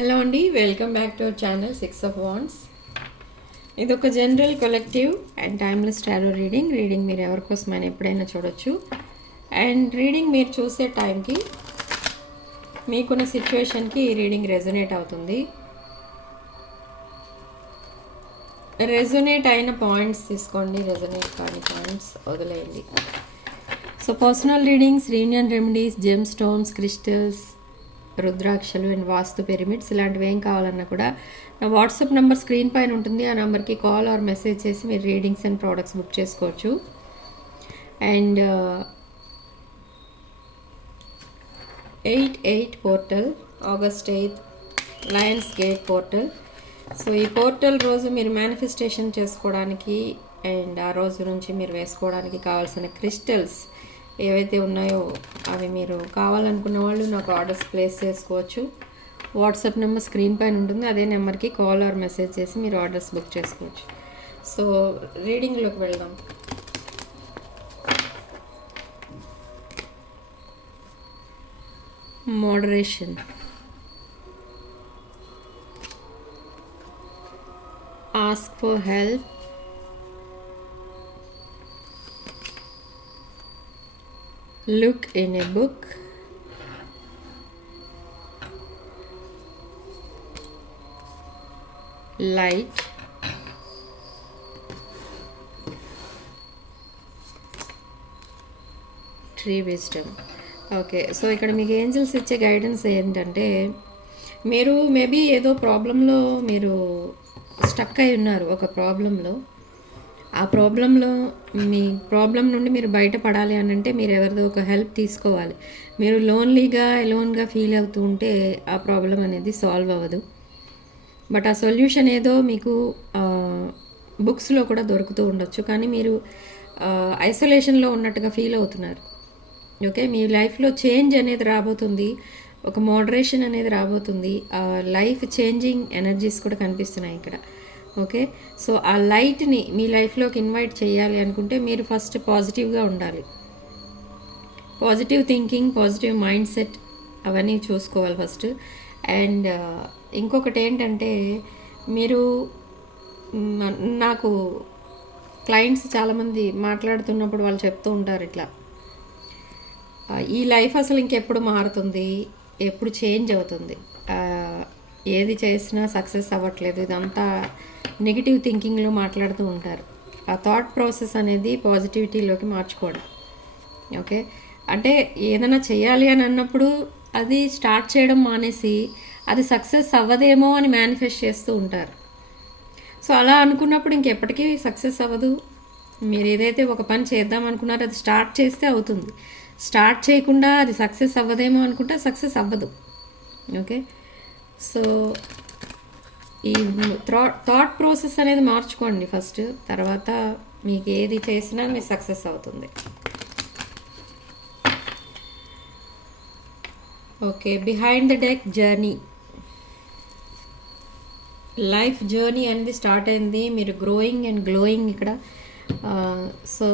Hello అండి, welcome back to our channel 6 of Wands. ఇది ఒక general collective and timeless tarot reading మీరు ఎవరికోసమైనా ఎప్పుడైనా చూడొచ్చు. అండ్ రీడింగ్ మీరు చూసే టైంకి మీకున్న సిచ్యువేషన్కి ఈ రీడింగ్ రెజొనేట్ అవుతుంది. రెజొనేట్ అయిన పాయింట్స్ తీసుకోండి, రెజొనేట్ కాని పాయింట్స్ వదిలేయండి. So personal readings, reunion remedies, gem stones, crystals, రుద్రాక్షలు అండ్ వాస్తు పిరమిడ్స్ ఇలాంటివి ఏం కావాలన్నా కూడా నా వాట్సాప్ నెంబర్ స్క్రీన్ పైన ఉంటుంది. ఆ నెంబర్కి కాల్ ఆర్ మెసేజ్ చేసి మీరు రీడింగ్స్ అండ్ ప్రోడక్ట్స్ బుక్ చేసుకోవచ్చు. And 8/8 portal, August 8th Lions gate portal. So ఈ పోర్టల్ రోజు మీరు మేనిఫెస్టేషన్ చేసుకోవడానికి అండ్ ఆ రోజు నుంచి మీరు వేసుకోవడానికి కావాల్సిన క్రిస్టల్స్ ఏవైతే ఉన్నాయో అవి మీరు కావాలనుకున్న వాళ్ళు నాకు ఆర్డర్స్ ప్లేస్ చేసుకోవచ్చు. వాట్సాప్ నెంబర్ స్క్రీన్ పైన ఉంటుంది, అదే నెంబర్కి కాల్ ఆర్ మెసేజ్ చేసి మీరు ఆర్డర్స్ బుక్ చేసుకోవచ్చు. సో రీడింగ్లోకి వెళ్దాం. Moderation, ask for help, look in a book, light, tree wisdom. Okay, so ఇక్కడ మీకు ఏంజల్స్ ఇచ్చే గైడెన్స్ ఏంటంటే మీరు మేబీ ఏదో ప్రాబ్లంలో మీరు స్టక్ అయి ఉన్నారు. ఒక ప్రాబ్లంలో, ఆ ప్రాబ్లంలో మీ ప్రాబ్లం నుండి మీరు బయటపడాలి అని అంటే మీరు ఎవరిదో ఒక హెల్ప్ తీసుకోవాలి. మీరు ఎలోన్గా ఫీల్ అవుతూ ఉంటే ఆ ప్రాబ్లం అనేది సాల్వ్ అవ్వదు. బట్ ఆ సొల్యూషన్ ఏదో మీకు బుక్స్లో కూడా దొరుకుతూ ఉండొచ్చు, కానీ మీరు ఐసోలేషన్లో ఉన్నట్టుగా ఫీల్ అవుతున్నారు. ఓకే, మీ లైఫ్లో చేంజ్ అనేది రాబోతుంది, ఒక మోడరేషన్ అనేది రాబోతుంది, లైఫ్ చేంజింగ్ ఎనర్జీస్ కూడా కనిపిస్తున్నాయి ఇక్కడ. ఓకే, సో ఆ లైట్ని మీ లైఫ్లోకి ఇన్వైట్ చేయాలి అనుకుంటే మీరు ఫస్ట్ పాజిటివ్గా ఉండాలి. Positive thinking, positive mind set అవన్నీ చూసుకోవాలి ఫస్ట్. అండ్ ఇంకొకటి ఏంటంటే మీరు నాకు క్లయింట్స్ చాలామంది మాట్లాడుతున్నప్పుడు వాళ్ళు చెప్తూ ఉంటారు ఇట్లా, ఈ లైఫ్ అసలు ఇంకెప్పుడు మారుతుంది, ఎప్పుడు చేంజ్ అవుతుంది, ఏది చేసినా సక్సెస్ అవ్వట్లేదు, ఇదంతా నెగిటివ్ థింకింగ్లో మాట్లాడుతూ ఉంటారు. ఆ థాట్ ప్రాసెస్ అనేది పాజిటివిటీలోకి మార్చుకోవడం. ఓకే, అంటే ఏదైనా చేయాలి అని అన్నప్పుడు అది స్టార్ట్ చేయడం మానేసి అది సక్సెస్ అవ్వదేమో అని మేనిఫెస్ట్ చేస్తూ ఉంటారు. సో అలా అనుకున్నప్పుడు ఇంకెప్పటికీ సక్సెస్ అవ్వదు. మీరు ఏదైతే ఒక పని చేద్దాం అనుకున్నారో అది స్టార్ట్ చేస్తే అవుతుంది, స్టార్ట్ చేయకుండా అది సక్సెస్ అవ్వదేమో అనుకుంటే సక్సెస్ అవ్వదు. ఓకే, సో ఈ థాట్ ప్రాసెస్ అనేది మార్చుకోండి ఫస్ట్, తర్వాత మీకు ఏది చేసినా మీకు సక్సెస్ అవుతుంది. Okay, behind the deck journey, life journey అనేది స్టార్ట్ అయింది. మీరు గ్రోయింగ్ అండ్ గ్లోయింగ్ ఇక్కడ. సో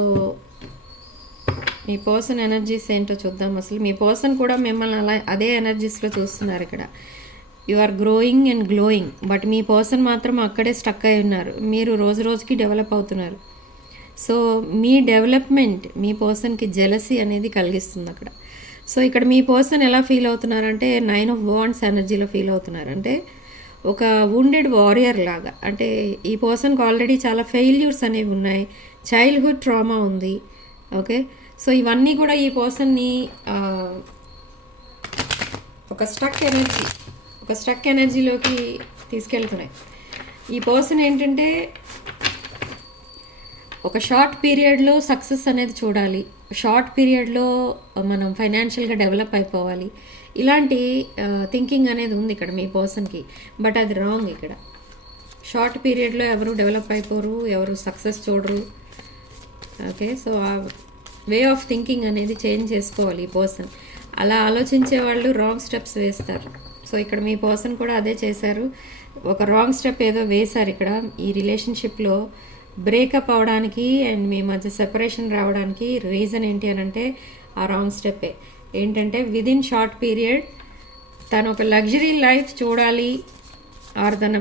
మీ పర్సన్ ఎనర్జీస్ ఏంటో చూద్దాం. అసలు మీ పర్సన్ కూడా మిమ్మల్ని అదే ఎనర్జీస్లో చూస్తున్నారు ఇక్కడ. You are growing and glowing, but మీ పర్సన్ మాత్రం అక్కడే స్టక్ అయి ఉన్నారు. మీరు రోజు రోజుకి డెవలప్ అవుతున్నారు. సో మీ డెవలప్మెంట్ మీ పర్సన్కి జెలసీ అనేది కలిగిస్తుంది అక్కడ. సో ఇక్కడ మీ పర్సన్ ఎలా ఫీల్ అవుతున్నారంటే 9 of Wands ఎనర్జీలో ఫీల్ అవుతున్నారు. అంటే ఒక వూండెడ్ వారియర్ లాగా. అంటే ఈ పర్సన్కి ఆల్రెడీ చాలా ఫెయిల్యూర్స్ అనేవి ఉన్నాయి, చైల్డ్హుడ్ ట్రామా ఉంది. ఓకే, సో ఇవన్నీ కూడా ఈ పర్సన్ని ఒక స్ట్రక్ ఎనర్జీలోకి తీసుకెళ్తున్నాయి. ఈ పర్సన్ ఏంటంటే ఒక షార్ట్ పీరియడ్లో సక్సెస్ అనేది చూడాలి, షార్ట్ పీరియడ్లో మనం ఫైనాన్షియల్గా డెవలప్ అయిపోవాలి, ఇలాంటి థింకింగ్ అనేది ఉంది ఇక్కడ మీ పర్సన్కి. బట్ అది రాంగ్. ఇక్కడ షార్ట్ పీరియడ్లో ఎవరు డెవలప్ అయిపోరు, ఎవరు సక్సెస్ చూడరు. ఓకే, సో ఆ వే ఆఫ్ థింకింగ్ అనేది చేంజ్ చేసుకోవాలి ఈ పర్సన్. అలా ఆలోచించే వాళ్ళు రాంగ్ స్టెప్స్ వేస్తారు. సో ఇక్కడ మీ పర్సన్ కూడా అదే చేశారు, ఒక రాంగ్ స్టెప్ ఏదో వేశారు ఇక్కడ. ఈ రిలేషన్షిప్లో బ్రేకప్ అవడానికి అండ్ మీ మధ్య సెపరేషన్ రావడానికి రీజన్ ఏంటి అని అంటే ఆ రాంగ్ స్టెప్పే. ఏంటంటే విదిన్ షార్ట్ పీరియడ్ తను ఒక లగ్జరీ లైఫ్ చూడాలి, ఆర్ తన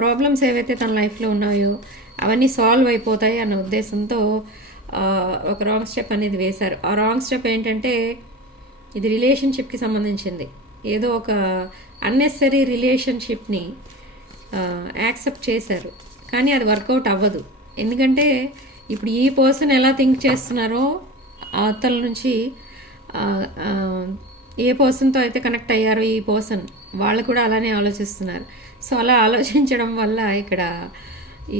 ప్రాబ్లమ్స్ ఏవైతే తన లైఫ్లో ఉన్నాయో అవన్నీ సాల్వ్ అయిపోతాయి అన్న ఉద్దేశంతో ఒక రాంగ్ స్టెప్ అనేది వేశారు. ఆ రాంగ్ స్టెప్ ఏంటంటే ఇది రిలేషన్షిప్కి సంబంధించింది. ఏదో ఒక అన్నెసరీ రిలేషన్షిప్ని యాక్సెప్ట్ చేశారు, కానీ అది వర్కౌట్ అవ్వదు. ఎందుకంటే ఇప్పుడు ఈ పర్సన్ ఎలా థింక్ చేస్తున్నారో అవతల నుంచి ఏ పర్సన్తో అయితే కనెక్ట్ అయ్యారో ఈ పర్సన్ వాళ్ళు కూడా అలానే ఆలోచిస్తున్నారు. సో అలా ఆలోచించడం వల్ల ఇక్కడ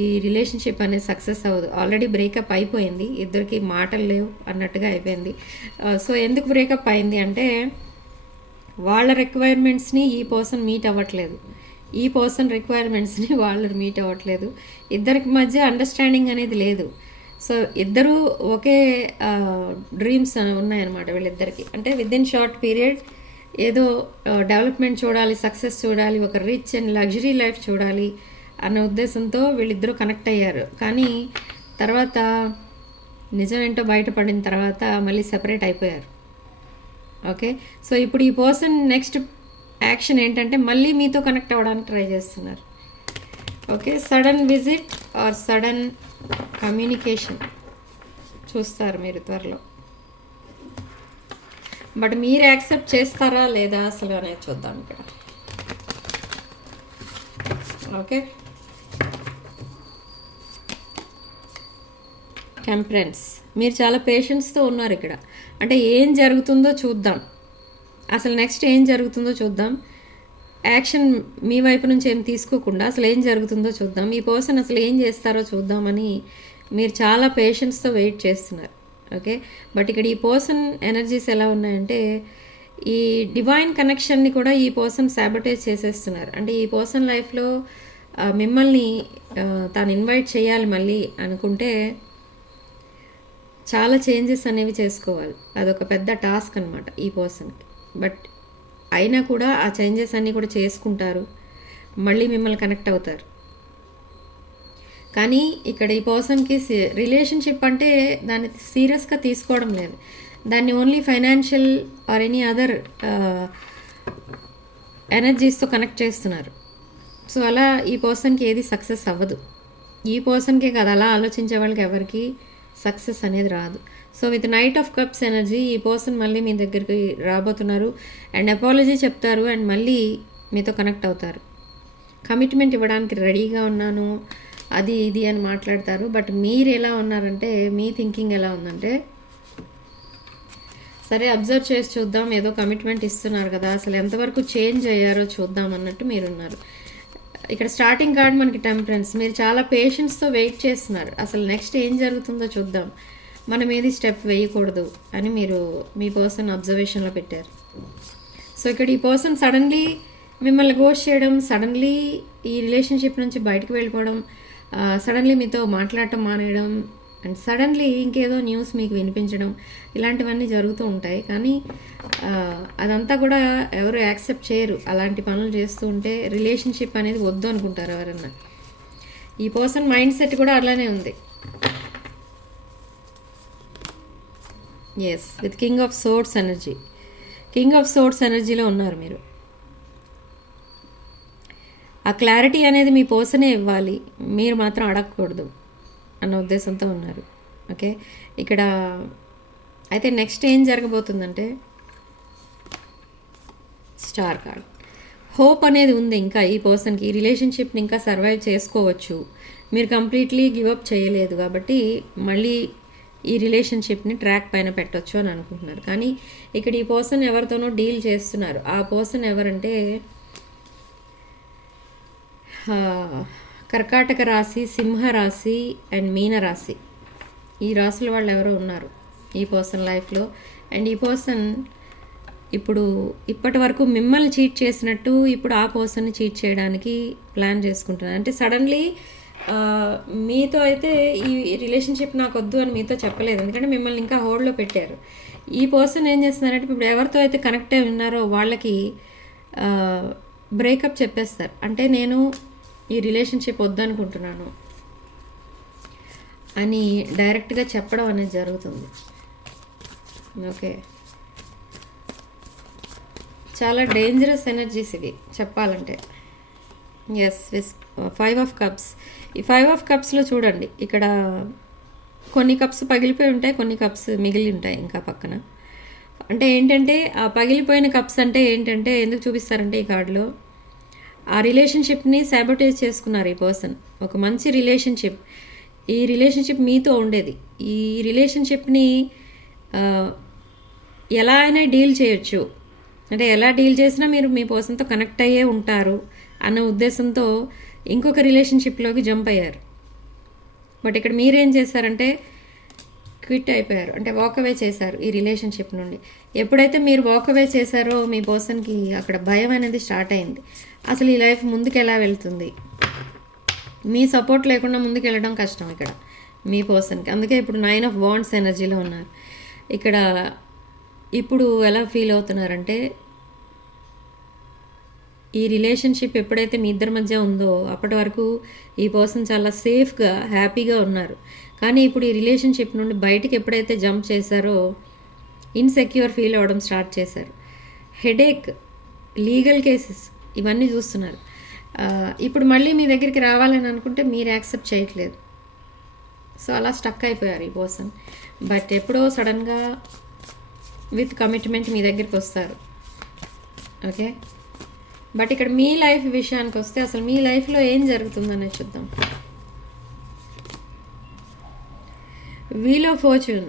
ఈ రిలేషన్షిప్ అనేది సక్సెస్ అవ్వదు. ఆల్రెడీ బ్రేకప్ అయిపోయింది, ఇద్దరికి మాటలు లేవు అన్నట్టుగా అయిపోయింది. సో ఎందుకు బ్రేకప్ అయింది అంటే వాళ్ళ రిక్వైర్మెంట్స్ని ఈ పర్సన్ మీట్ అవ్వట్లేదు, ఈ పర్సన్ రిక్వైర్మెంట్స్ని వాళ్ళు మీట్ అవ్వట్లేదు. ఇద్దరికి మధ్య అండర్స్టాండింగ్ అనేది లేదు. సో ఇద్దరు ఒకే డ్రీమ్స్ ఉన్నాయన్నమాట వీళ్ళిద్దరికి. అంటే విదిన్ షార్ట్ పీరియడ్ ఏదో డెవలప్మెంట్ చూడాలి, సక్సెస్ చూడాలి, ఒక రిచ్ అండ్ లగ్జరీ లైఫ్ చూడాలి అన్న ఉద్దేశంతో వీళ్ళిద్దరూ కనెక్ట్ అయ్యారు. కానీ తర్వాత నిజం ఏంటో బయటపడిన తర్వాత మళ్ళీ సెపరేట్ అయిపోయారు. ఓకే, సో ఇప్పుడు ఈ పర్సన్ నెక్స్ట్ యాక్షన్ ఏంటంటే మళ్ళీ మీతో కనెక్ట్ అవ్వడానికి ట్రై చేస్తున్నారు. Okay, sudden visit are sudden communication చూస్తారు మీరు త్వరలో. బట్ మీరు యాక్సెప్ట్ చేస్తారా లేదా అసలు అనేది చూద్దాం ఇక్కడ. Okay, temperance. మీరు చాలా పేషెన్స్తో ఉన్నారు ఇక్కడ. అంటే ఏం జరుగుతుందో చూద్దాం, అసలు నెక్స్ట్ ఏం జరుగుతుందో చూద్దాం. యాక్షన్ మీ వైపు నుంచి ఏం తీసుకోకుండా అసలు ఏం జరుగుతుందో చూద్దాం, ఈ పర్సన్ అసలు ఏం చేస్తారో చూద్దామని మీరు చాలా పేషెన్స్తో వెయిట్ చేస్తున్నారు. ఓకే, బట్ ఇక్కడ ఈ పర్సన్ ఎనర్జీస్ ఎలా ఉన్నాయంటే ఈ డివైన్ కనెక్షన్ని కూడా ఈ పర్సన్ సాబటైజ్ చేసేస్తున్నారు. అంటే ఈ పర్సన్ లైఫ్లో మిమ్మల్ని తాను ఇన్వైట్ చేయాలి మళ్ళీ అనుకుంటే చాలా చేంజెస్ అనేవి చేసుకోవాలి. అదొక పెద్ద టాస్క్ అనమాట ఈ పర్సన్కి. బట్ అయినా కూడా ఆ చేంజెస్ అన్నీ కూడా చేసుకుంటారు, మళ్ళీ మిమ్మల్ని కనెక్ట్ అవుతారు. కానీ ఇక్కడ ఈ పర్సన్కి రిలేషన్షిప్ అంటే దాన్ని సీరియస్గా తీసుకోవడం లేదు, దాన్ని only financial or any other ఎనర్జీస్తో కనెక్ట్ చేస్తున్నారు. సో అలా ఈ పర్సన్కి ఏది సక్సెస్ అవ్వదు. ఈ పర్సన్కే కాదు, అలా ఆలోచించే వాళ్ళకి ఎవరికి సక్సెస్ అనేది రాదు. So with knight of cups energy ఈ పర్సన్ మళ్ళీ మీ దగ్గరికి రాబోతున్నారు అండ్ అపాలజీ చెప్తారు అండ్ మళ్ళీ మీతో కనెక్ట్ అవుతారు. కమిట్మెంట్ ఇవ్వడానికి రెడీగా ఉన్నాను అది ఇది అని మాట్లాడతారు. బట్ మీరు ఎలా ఉన్నారంటే మీ థింకింగ్ ఎలా ఉందంటే సరే అబ్జర్వ్ చేసి చూద్దాం, ఏదో కమిట్మెంట్ ఇస్తున్నారు కదా, అసలు ఎంతవరకు చేంజ్ అయ్యారో చూద్దాం అన్నట్టు మీరున్నారు. ఇక్కడ స్టార్టింగ్ కార్డ్ మనకి టెంపరెన్స్. మీరు చాలా పేషెన్స్తో వెయిట్ చేస్తున్నారు, అసలు నెక్స్ట్ ఏం జరుగుతుందో చూద్దాం, మనం ఏది స్టెప్ వేయకూడదు అని మీరు మీ పర్సన్ అబ్జర్వేషన్లో పెట్టారు. సో ఇక్కడ ఈ పర్సన్ సడన్లీ మిమ్మల్ని గోస్ట్ చేయడం, సడన్లీ ఈ రిలేషన్షిప్ నుంచి బయటకు వెళ్ళిపోవడం, సడన్లీ మీతో మాట్లాడటం మానేయడం అండ్ సడన్లీ ఇంకేదో న్యూస్ మీకు వినిపించడం, ఇలాంటివన్నీ జరుగుతూ ఉంటాయి. కానీ అదంతా కూడా ఎవరు యాక్సెప్ట్ చేయరు. అలాంటి పనులు చేస్తూ ఉంటే రిలేషన్షిప్ అనేది వద్దు అనుకుంటారు ఎవరన్నా. ఈ పర్సన్ మైండ్ సెట్ కూడా అలానే ఉంది. Yes, with king of swords energy. King of swords ఎనర్జీలో ఉన్నారు మీరు. ఆ క్లారిటీ అనేది మీ పర్సనే ఇవ్వాలి, మీరు మాత్రం అడగకూడదు అన్న ఉద్దేశంతో ఉన్నారు. ఓకే, ఇక్కడ అయితే నెక్స్ట్ ఏం జరగబోతుందంటే స్టార్ కార్డ్. హోప్ అనేది ఉంది ఇంకా ఈ పర్సన్కి, ఈ రిలేషన్షిప్ని ఇంకా సర్వైవ్ చేసుకోవచ్చు, మీరు కంప్లీట్లీ గివప్ చేయలేదు కాబట్టి మళ్ళీ ఈ రిలేషన్షిప్ని ట్రాక్ పైన పెట్టవచ్చు అని అనుకుంటున్నారు. కానీ ఇక్కడ ఈ పర్సన్ ఎవరితోనో డీల్ చేస్తున్నారు. ఆ పర్సన్ ఎవరంటే కర్కాటక రాశి, సింహ రాశి అండ్ మీన రాశి. ఈ రాశుల వాళ్ళు ఎవరో ఉన్నారు ఈ పర్సన్ లైఫ్లో. అండ్ ఈ పర్సన్ ఇప్పుడు ఇప్పటి వరకు మిమ్మల్ని చీట్ చేసినట్టు ఇప్పుడు ఆ పర్సన్ని చీట్ చేయడానికి ప్లాన్ చేసుకుంటున్నారు. అంటే సడన్లీ మీతో అయితే ఈ రిలేషన్షిప్ నాకు వద్దు అని మీతో చెప్పలేదు, ఎందుకంటే మిమ్మల్ని ఇంకా హోల్డ్లో పెట్టారు. ఈ పర్సన్ ఏం చేస్తున్నారంటే ఇప్పుడు ఎవరితో అయితే కనెక్ట్ అయి ఉన్నారో వాళ్ళకి బ్రేకప్ చెప్పేస్తారు. అంటే నేను ఈ రిలేషన్షిప్ వద్దనుకుంటున్నాను అని డైరెక్ట్గా చెప్పడం అనేది జరుగుతుంది. ఓకే, చాలా డేంజరస్ ఎనర్జీస్ ఇవి చెప్పాలంటే. Yes 5 of Cups. ఈ 5 of Cupsలో చూడండి, ఇక్కడ కొన్ని కప్స్ పగిలిపోయి ఉంటాయి, కొన్ని కప్స్ మిగిలి ఉంటాయి ఇంకా పక్కన. అంటే ఏంటంటే ఆ పగిలిపోయిన కప్స్ అంటే ఏంటంటే ఎందుకు చూపిస్తారంటే ఈ కార్డులో ఆ రిలేషన్షిప్ని సాబోటేజ్ చేసుకున్నారు ఈ పర్సన్. ఒక మంచి రిలేషన్షిప్, ఈ రిలేషన్షిప్ మీతో ఉండేది. ఈ రిలేషన్షిప్ని ఎలా అయినా డీల్ చేయొచ్చు, అంటే ఎలా డీల్ చేసినా మీరు మీ పర్సన్తో కనెక్ట్ అయ్యే ఉంటారు అన్న ఉద్దేశంతో ఇంకొక రిలేషన్షిప్లోకి జంప్ అయ్యారు. బట్ ఇక్కడ మీరేం చేశారంటే క్విట్ అయిపోయారు, అంటే వాకవే చేశారు ఈ రిలేషన్షిప్ నుండి. ఎప్పుడైతే మీరు వాకవే చేశారో మీ పర్సన్కి అక్కడ భయం అనేది స్టార్ట్ అయింది. అసలు ఈ లైఫ్ ముందుకు ఎలా వెళ్తుంది, మీ సపోర్ట్ లేకుండా ముందుకు వెళ్ళడం కష్టం ఇక్కడ మీ పర్సన్కి. అందుకే ఇప్పుడు 9 of Wands ఎనర్జీలో ఉన్నారు. ఇక్కడ ఇప్పుడు ఎలా ఫీల్ అవుతున్నారంటే ఈ రిలేషన్షిప్ ఎప్పుడైతే మీ ఇద్దరి మధ్య ఉందో అప్పటి వరకు ఈ పర్సన్ చాలా సేఫ్గా హ్యాపీగా ఉన్నారు. కానీ ఇప్పుడు ఈ రిలేషన్షిప్ నుండి బయటికి ఎప్పుడైతే జంప్ చేశారో ఇన్సెక్యూర్ ఫీల్ అవ్వడం స్టార్ట్ చేశారు. హెడేక్, లీగల్ కేసెస్ ఇవన్నీ చూస్తున్నారు. ఇప్పుడు మళ్ళీ మీ దగ్గరికి రావాలని అనుకుంటే మీరు యాక్సెప్ట్ చేయట్లేదు. సో అలా స్టక్ అయిపోయారు ఈ పర్సన్. బట్ ఎప్పుడో సడన్గా విత్ కమిట్మెంట్ మీ దగ్గరికి వస్తారు. ఓకే, బట్ ఇక్కడ మీ లైఫ్ విషయానికి వస్తే అసలు మీ లైఫ్లో ఏం జరుగుతుందనేది చూద్దాం. Wheel of fortune.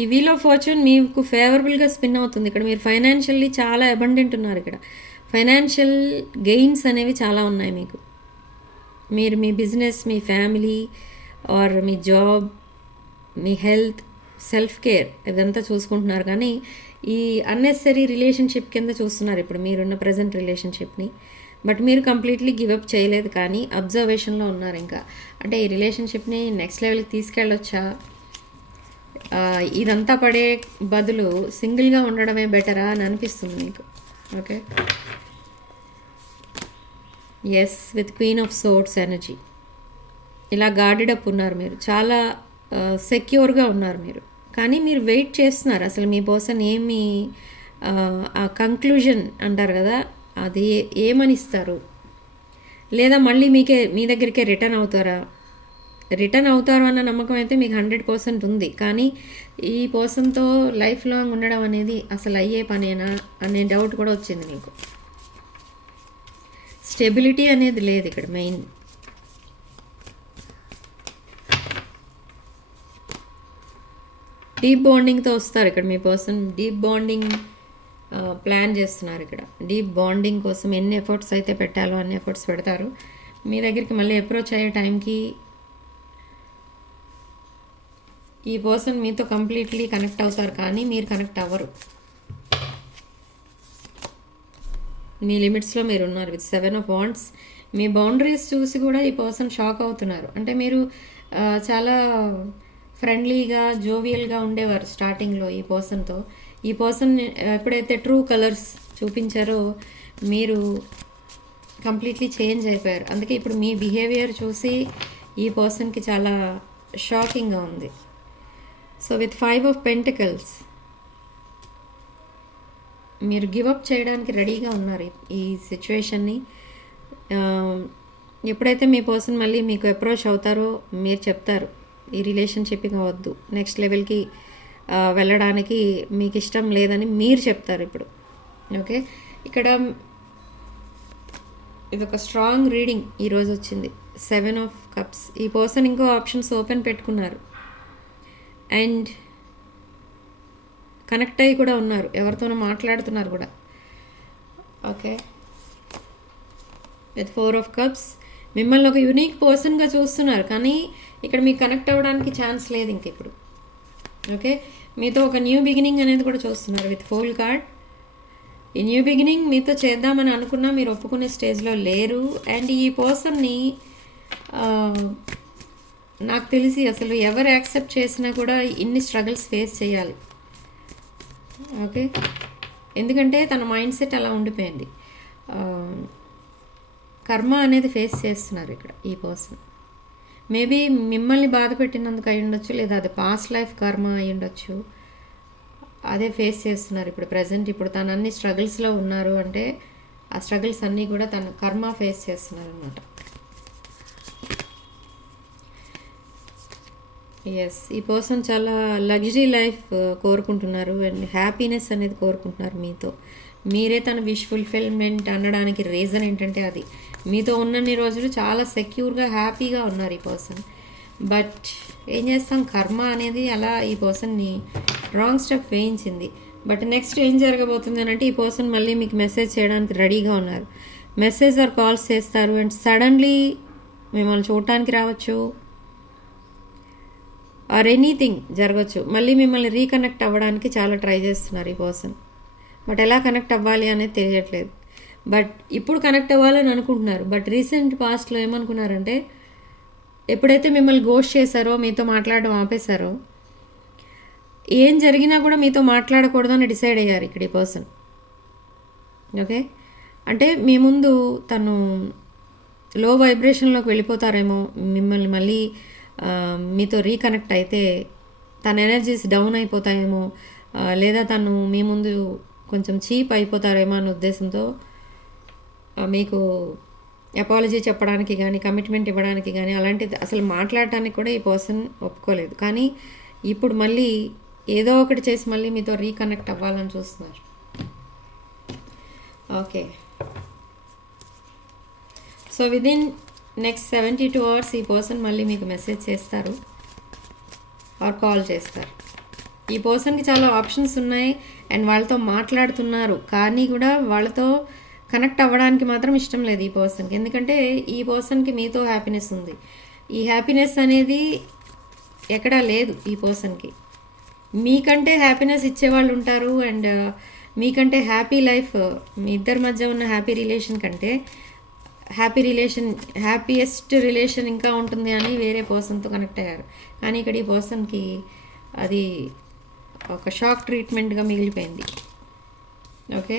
ఈ వీల్ ఆఫ్ ఫార్చ్యూన్ మీకు ఫేవరబుల్గా స్పిన్ అవుతుంది. ఇక్కడ మీరు ఫైనాన్షియల్లీ చాలా అబండెంట్ ఉన్నారు. ఇక్కడ ఫైనాన్షియల్ గెయిన్స్ అనేవి చాలా ఉన్నాయి మీకు. మీరు మీ బిజినెస్, మీ ఫ్యామిలీ ఆర్ మీ జాబ్, మీ హెల్త్, సెల్ఫ్ కేర్ ఇదంతా చూసుకుంటున్నారు. కానీ ఈ అన్నెసరీ రిలేషన్షిప్ కింద చూస్తున్నారు ఇప్పుడు మీరున్న ప్రజెంట్ రిలేషన్షిప్ని. బట్ మీరు కంప్లీట్లీ గివప్ చేయలేదు, కానీ అబ్జర్వేషన్లో ఉన్నారు ఇంకా. అంటే ఈ రిలేషన్షిప్ని నెక్స్ట్ లెవెల్కి తీసుకెళ్ళొచ్చా, ఇదంతా పడే బదులు సింగిల్గా ఉండడమే బెటరా అని అనిపిస్తుంది మీకు. Okay, yes with queen of swords energy. ఇలా గార్డెడ్ అప్ ఉన్నారు మీరు, చాలా సెక్యూర్గా ఉన్నారు మీరు. కానీ మీరు వెయిట్ చేస్తున్నారు అసలు మీ పర్సన్ ఏమి ఆ కంక్లూజన్ అంటారు కదా, అది ఏమని ఇస్తారు, లేదా మళ్ళీ మీ దగ్గరికే రిటర్న్ అవుతారు అన్న నమ్మకం అయితే మీకు 100% ఉంది. కానీ ఈ పర్సన్తో లైఫ్ లాంగ్ ఉండడం అనేది అసలు అయ్యే పనేనా అనే డౌట్ కూడా వచ్చింది మీకు. స్టెబిలిటీ అనేది లేదు ఇక్కడ మెయిన్. డీప్ బాండింగ్తో వస్తారు ఇక్కడ మీ పర్సన్. డీప్ బాండింగ్ ప్లాన్ చేస్తున్నారు ఇక్కడ. డీప్ బాండింగ్ కోసం ఎన్ని ఎఫర్ట్స్ అయితే పెట్టాలో అన్ని ఎఫర్ట్స్ పెడతారు. మీ దగ్గరికి మళ్ళీ అప్రోచ్ అయ్యే టైంకి ఈ పర్సన్ మీతో కంప్లీట్లీ కనెక్ట్ అవుతారు, కానీ మీరు కనెక్ట్ అవ్వరు. మీ లిమిట్స్లో మీరు ఉన్నారు with 7 of Wands. Me boundaries చూసి కూడా ఈ పర్సన్ షాక్ అవుతున్నారు. అంటే మీరు చాలా ఫ్రెండ్లీగా, జోవియల్గా ఉండేవారు స్టార్టింగ్లో ఈ పర్సన్తో. ఈ పర్సన్ ఎప్పుడైతే ట్రూ కలర్స్ చూపించారో మీరు కంప్లీట్లీ చేంజ్ అయిపోయారు. అందుకే ఇప్పుడు మీ బిహేవియర్ చూసి ఈ పర్సన్కి చాలా షాకింగ్గా ఉంది. సో విత్ 5 of Pentacles మీరు గివప్ చేయడానికి రెడీగా ఉన్నారు ఈ సిచ్యువేషన్ని. ఎప్పుడైతే మీ పర్సన్ మళ్ళీ మీకు అప్రోచ్ అవుతారో మీరు చెప్తారు ఈ రిలేషన్షిప్ ఇంకా వద్దు, నెక్స్ట్ లెవెల్కి వెళ్ళడానికి మీకు ఇష్టం లేదని మీరు చెప్తారు ఇప్పుడు. ఓకే, ఇక్కడ ఇది ఒక స్ట్రాంగ్ రీడింగ్ ఈరోజు వచ్చింది. 7 of Cups. ఈ పర్సన్ ఇంకో ఆప్షన్స్ ఓపెన్ పెట్టుకున్నారు అండ్ కనెక్ట్ అయ్యి కూడా ఉన్నారు, ఎవరితోనో మాట్లాడుతున్నారు కూడా. ఓకే, విత్ 4 of Cups మిమ్మల్ని ఒక యూనిక్ పర్సన్గా చూస్తున్నారు, కానీ ఇక్కడ మీకు కనెక్ట్ అవ్వడానికి ఛాన్స్ లేదు ఇంక ఇప్పుడు. ఓకే, మీతో ఒక న్యూ బిగినింగ్ అనేది కూడా చూస్తున్నారు విత్ ఫోల్ కార్డ్. ఈ న్యూ బిగినింగ్ మీతో చేద్దామని అనుకున్నా మీరు ఒప్పుకునే స్టేజ్లో లేరు. అండ్ ఈ పర్సన్ని నాకు తెలిసి అసలు ఎవరు యాక్సెప్ట్ చేసినా కూడా ఇన్ని స్ట్రగుల్స్ ఫేస్ చేయాలి. ఓకే, ఎందుకంటే తన మైండ్ సెట్ అలా ఉండిపోయింది. కర్మ అనేది ఫేస్ చేస్తున్నారు ఇక్కడ ఈ పర్సన్. మేబీ మిమ్మల్ని బాధ పెట్టినందుకు అయి ఉండొచ్చు, లేదా అది పాస్ట్ లైఫ్ కర్మ అయి ఉండొచ్చు. అదే ఫేస్ చేస్తున్నారు ఇప్పుడు ప్రజెంట్. ఇప్పుడు తను అన్ని స్ట్రగుల్స్లో ఉన్నారు అంటే ఆ స్ట్రగుల్స్ అన్నీ కూడా తన కర్మ ఫేస్ చేస్తున్నారు అనమాట. ఎస్, ఈ పర్సన్ చాలా లగ్జరీ లైఫ్ కోరుకుంటున్నారు అండ్ హ్యాపీనెస్ అనేది కోరుకుంటున్నారు మీతో. మీరే తన విష్ ఫుల్ఫిల్మెంట్ అనడానికి రీజన్ ఏంటంటే అది. మీతో ఉన్నన్ని రోజులు చాలా సెక్యూర్గా హ్యాపీగా ఉన్నారు ఈ పర్సన్. బట్ ఏం చేస్తాం, కర్మ అనేది అలా ఈ పర్సన్ని రాంగ్ స్టెప్ వేయించింది. బట్ నెక్స్ట్ ఏం జరగబోతుంది అని అంటే ఈ పర్సన్ మళ్ళీ మీకు మెసేజ్ చేయడానికి రెడీగా ఉన్నారు. మెసేజ్ ఆర్ కాల్స్ చేస్తారు అండ్ సడన్లీ మిమ్మల్ని చూడటానికి రావచ్చు ఆర్ ఎనీథింగ్ జరగచ్చు. మళ్ళీ మిమ్మల్ని రీకనెక్ట్ అవ్వడానికి చాలా ట్రై చేస్తున్నారు ఈ పర్సన్. బట్ ఎలా కనెక్ట్ అవ్వాలి అనేది తెలియట్లేదు. బట్ ఇప్పుడు కనెక్ట్ అవ్వాలని అనుకుంటున్నారు. బట్ రీసెంట్ పాస్ట్లో ఏమనుకున్నారంటే ఎప్పుడైతే మిమ్మల్ని గోస్ట్ చేశారో, మీతో మాట్లాడడం ఆపేశారో, ఏం జరిగినా కూడా మీతో మాట్లాడకూడదు అని డిసైడ్ అయ్యారు ఇక్కడ ఈ పర్సన్. ఓకే, అంటే మీ ముందు తను లో వైబ్రేషన్లోకి వెళ్ళిపోతారేమో, మిమ్మల్ని మళ్ళీ మీతో రీకనెక్ట్ అయితే తన ఎనర్జీస్ డౌన్ అయిపోతాయేమో, లేదా తను మీ ముందు కొంచెం చీప్ అయిపోతారేమో అనే ఉద్దేశంతో మీకు అపాలజీ చెప్పడానికి కానీ, కమిట్మెంట్ ఇవ్వడానికి కానీ, అలాంటిది అసలు మాట్లాడటానికి కూడా ఈ పర్సన్ ఒప్పుకోలేదు. కానీ ఇప్పుడు మళ్ళీ ఏదో ఒకటి చేసి మళ్ళీ మీతో రీకనెక్ట్ అవ్వాలని చూస్తున్నారు. Okay, so within next 72 hours ఈ పర్సన్ మళ్ళీ మీకు మెసేజ్ చేస్తారు ఆర్ కాల్ చేస్తారు. ఈ పర్సన్కి చాలా ఆప్షన్స్ ఉన్నాయి అండ్ వాళ్ళతో మాట్లాడుతున్నారు, కానీ కూడా వాళ్ళతో కనెక్ట్ అవ్వడానికి మాత్రం ఇష్టం లేదు ఈ పర్సన్కి. ఎందుకంటే ఈ పర్సన్కి మీతో హ్యాపీనెస్ ఉంది. ఈ హ్యాపీనెస్ అనేది ఎక్కడా లేదు ఈ పర్సన్కి. మీకంటే హ్యాపీనెస్ ఇచ్చేవాళ్ళు ఉంటారు అండ్ మీకంటే హ్యాపీ లైఫ్, మీ ఇద్దరి మధ్య ఉన్న హ్యాపీ రిలేషన్ కంటే హ్యాపీయెస్ట్ రిలేషన్ ఇంకా ఉంటుంది అని వేరే పర్సన్తో కనెక్ట్ అయ్యారు. కానీ ఇక్కడ ఈ పర్సన్కి అది ఒక షాక్ ట్రీట్మెంట్గా మిగిలిపోయింది. ఓకే,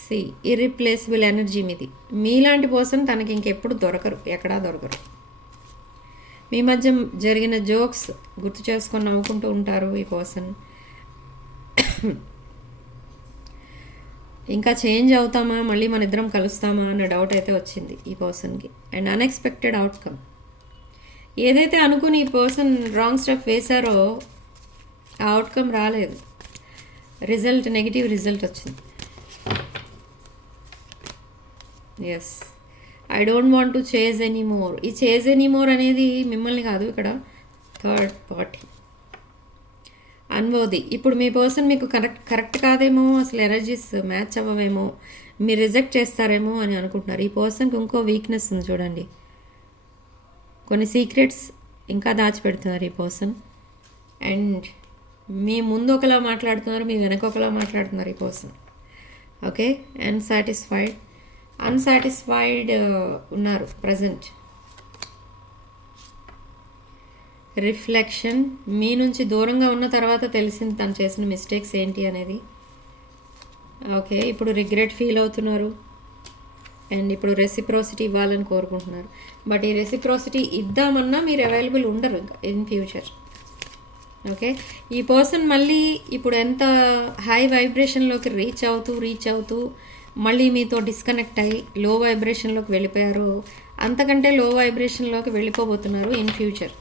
సి ఇర్రిప్లేసిబుల్ ఎనర్జీ మీది. మీలాంటి పర్సన్ తనకి ఇంకెప్పుడు దొరకరు, ఎక్కడా దొరకరు. మీ మధ్య జరిగిన జోక్స్ గుర్తు చేసుకొని నవ్వుకుంటూ ఉంటారు ఈ పర్సన్. ఇంకా చేంజ్ అవుతామా, మళ్ళీ మన ఇద్దరం కలుస్తామా అన్న డౌట్ అయితే వచ్చింది ఈ పర్సన్కి. అండ్ అన్ఎక్స్పెక్టెడ్ అవుట్కమ్, ఏదైతే అనుకుని ఈ పర్సన్ రాంగ్ స్టెప్ వేశారో ఆ అవుట్కమ్ రాలేదు, రిజల్ట్ నెగిటివ్ రిజల్ట్ వచ్చింది. Yes, I don't want to chase anymore. ఈ చేజ్ ఎనీమోర్ అనేది మిమ్మల్ని కాదు, ఇక్కడ థర్డ్ పార్టీ అన్వోది. ఇప్పుడు మీ పర్సన్ మీకు కరెక్ట్ కాదేమో, అసలు ఎనర్జీస్ మ్యాచ్ అవ్వవేమో, మీరు రిజెక్ట్ చేస్తారేమో అని అనుకుంటున్నారు. ఈ పర్సన్కి ఇంకో వీక్నెస్ ఉంది చూడండి, కొన్ని సీక్రెట్స్ ఇంకా దాచిపెడుతున్నారు ఈ పర్సన్. అండ్ మీ ముందు ఒకలా మాట్లాడుతున్నారు, మీ వెనక ఒకలా మాట్లాడుతున్నారు ఈ పర్సన్. ఓకే, అన్సాటిస్ఫైడ్ ఉన్నారు ప్రజెంట్. రిఫ్లెక్షన్, మీ నుంచి దూరంగా ఉన్న తర్వాత తెలిసింది తను చేసిన మిస్టేక్స్ ఏంటి అనేది. ఓకే, ఇప్పుడు రిగ్రెట్ ఫీల్ అవుతున్నారు అండ్ ఇప్పుడు రెసిప్రోసిటీ ఇవ్వాలని కోరుకుంటున్నారు. బట్ ఈ రెసిప్రోసిటీ ఇద్దామన్నా మీరు అవైలబుల్ ఉండరు ఇంకా ఇన్ ఫ్యూచర్. ఓకే, ఈ పర్సన్ మళ్ళీ ఇప్పుడు ఎంత హై వైబ్రేషన్లోకి రీచ్ అవుతూ మళ్ళీ మీతో డిస్కనెక్ట్ అయ్యి లో వైబ్రేషన్లోకి వెళ్ళిపోయారు, అంతకంటే లో వైబ్రేషన్లోకి వెళ్ళిపోబోతున్నారు ఇన్ ఫ్యూచర్.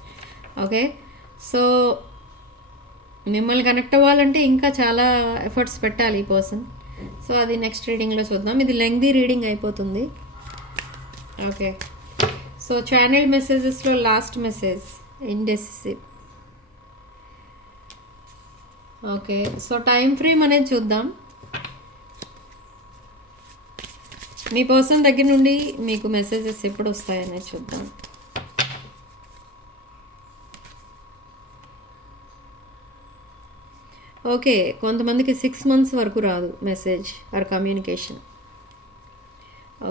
ఓకే, సో మిమ్మల్ని కనెక్ట్ అవ్వాలంటే ఇంకా చాలా ఎఫర్ట్స్ పెట్టాలి ఈ పర్సన్. సో అది నెక్స్ట్ రీడింగ్లో చూద్దాం. ఇది లెంగ్దీ రీడింగ్ అయిపోతుంది. ఓకే, సో ఛానల్ మెసేజెస్లో last message indecisive. Okay, so time frame అనేది చూద్దాం. మీ పర్సన్ దగ్గర నుండి మీకు మెసేజెస్ ఎప్పుడు వస్తాయనేది చూద్దాం. ఓకే, కొంతమందికి 6 months వరకు రాదు message or communication.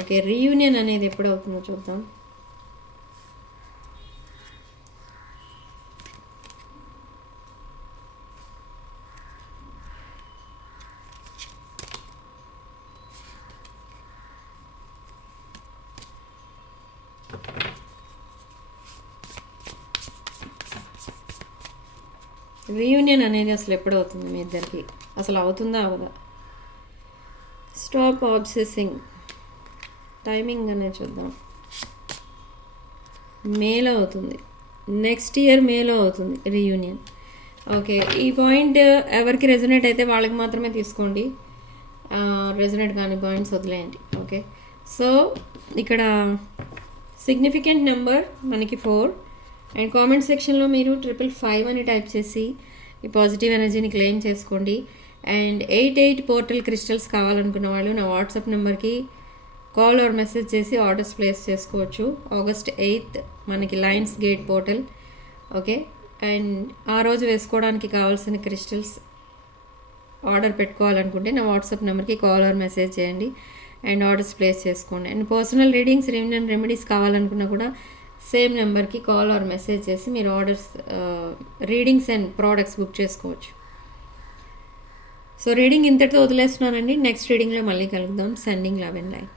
Okay, reunion అనేది ఎప్పుడు అవుతుందో చూద్దాం. రీయూనియన్ అనేది అసలు ఎప్పుడు అవుతుంది మీ ఇద్దరికి? అసలు అవుతుందా అవదా? స్టాప్ ఆబ్సెసింగ్. టైమింగ్ అనేది చూద్దాం. మేలో అవుతుంది, నెక్స్ట్ ఇయర్ మేలో అవుతుంది రీయూనియన్. ఓకే, ఈ పాయింట్ ఎవరికి రెజొనేట్ అయితే వాళ్ళకి మాత్రమే తీసుకోండి, రెజొనేట్ కాని పాయింట్స్ వదిలేయండి. ఓకే, సో ఇక్కడ సిగ్నిఫికెంట్ నెంబర్ మనకి 4. అండ్ కామెంట్ సెక్షన్లో మీరు 555 అని టైప్ చేసి ఈ పాజిటివ్ ఎనర్జీని క్లెయిమ్ చేసుకోండి. అండ్ 88 పోర్టల్ క్రిస్టల్స్ కావాలనుకున్న వాళ్ళు నా వాట్సాప్ నెంబర్కి కాల్ ఆర్ మెసేజ్ చేసి ఆర్డర్స్ ప్లేస్ చేసుకోవచ్చు. August 8th మనకి Lions gate portal. Okay, and ఆ రోజు వేసుకోవడానికి కావాల్సిన క్రిస్టల్స్ ఆర్డర్ పెట్టుకోవాలనుకుంటే నా వాట్సాప్ నెంబర్కి కాల్ ఆర్ మెసేజ్ చేయండి అండ్ ఆర్డర్స్ ప్లేస్ చేసుకోండి. అండ్ పర్సనల్ రీడింగ్స్, రెమెడీస్ కావాలనుకున్నా కూడా సేమ్ నెంబర్కి కాల్ ఆర్ మెసేజ్ చేసి మీరు orders, readings and products book చేసుకోవచ్చు. సో రీడింగ్ ఇంతటితో వదిలేస్తున్నానండి. నెక్స్ట్ రీడింగ్లో మళ్ళీ కలుద్దాం. Sending love and life.